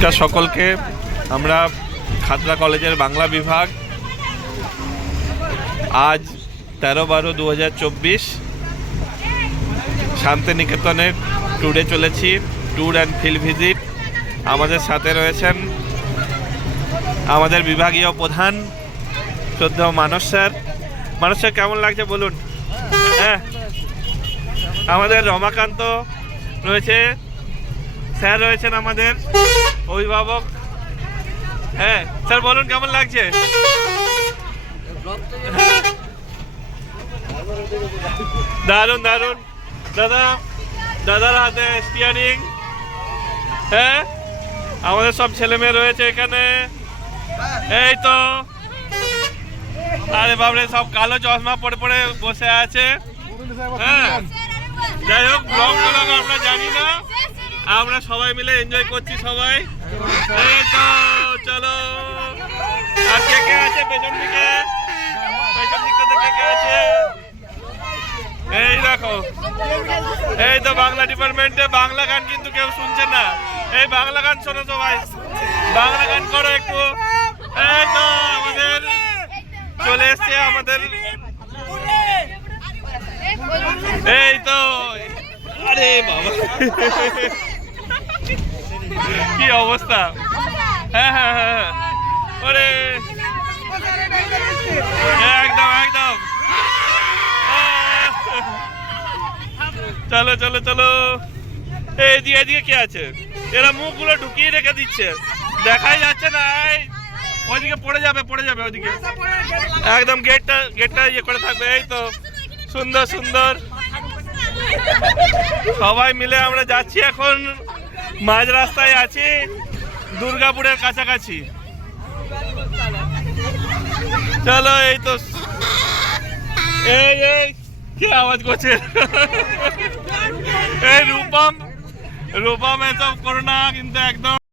নমস্কার সকলকে। আমরা খাতড়া কলেজের বাংলা বিভাগ আজ 13/12/2024 শান্তিনিকেতনের ট্যুরে চলেছি, ট্যুর অ্যান্ড ফিল্ড ভিজিট। আমাদের সাথে রয়েছেন আমাদের বিভাগীয় প্রধান শ্রদ্ধেয় মানস স্যার। মানস স্যার, কেমন লাগছে বলুন? হ্যাঁ, আমাদের রমাকান্ত রয়েছে, স্যার রয়েছেন আমাদের অভিভাবক। হ্যাঁ স্যার, বলুন কেমন লাগছে? দারুণ দারুণ। দাদার হাতে স্টিয়ারিং। হ্যাঁ, আমাদের সব ছেলে মেয়ে রয়েছে এখানে। এই তো, আরে বাবরে, সব কালো চশমা পরে পরে বসে আছে। হ্যাঁ, যাই হোক, ব্লগ আমরা জানি না, আমরা সবাই মিলে এনজয় করছি সবাই। এই তো, চলো। আর কে কে আছে পেছন দিকে? পেছন দিকটাতে কে কে আছে? এই দেখো, এই তো বাংলা ডিপার্টমেন্টে বাংলা গান কিন্তু কেউ শুনছে না। এই বাংলা গান শোনো সবাই, বাংলা গান করো একটু। এই তো আমাদের চলে এসছে আমাদের, এই তো, আরে বাবা কি অবস্থা! হ্যাঁ হ্যাঁ হ্যাঁ, ওরে একদম একদম। চলো চলো চলো। এদিকে এদিকে কে আছে? এরা মুখগুলো ঢুকিয়ে রেখে দিচ্ছে, দেখাই যাচ্ছে না। ওইদিকে পড়ে যাবে ওইদিকে, একদম গেটটা ইয়ে করে থাকবে। এই তো, সুন্দর সুন্দর। সবাই মিলে আমরা যাচ্ছি এখন, মাঝ রাস্তায় আছি, দুর্গাপুরের কাছাকাছি। চলো, এই তো, এই কি আওয়াজ করছে? এই রূপম এসব করো না কিন্তু, একদম।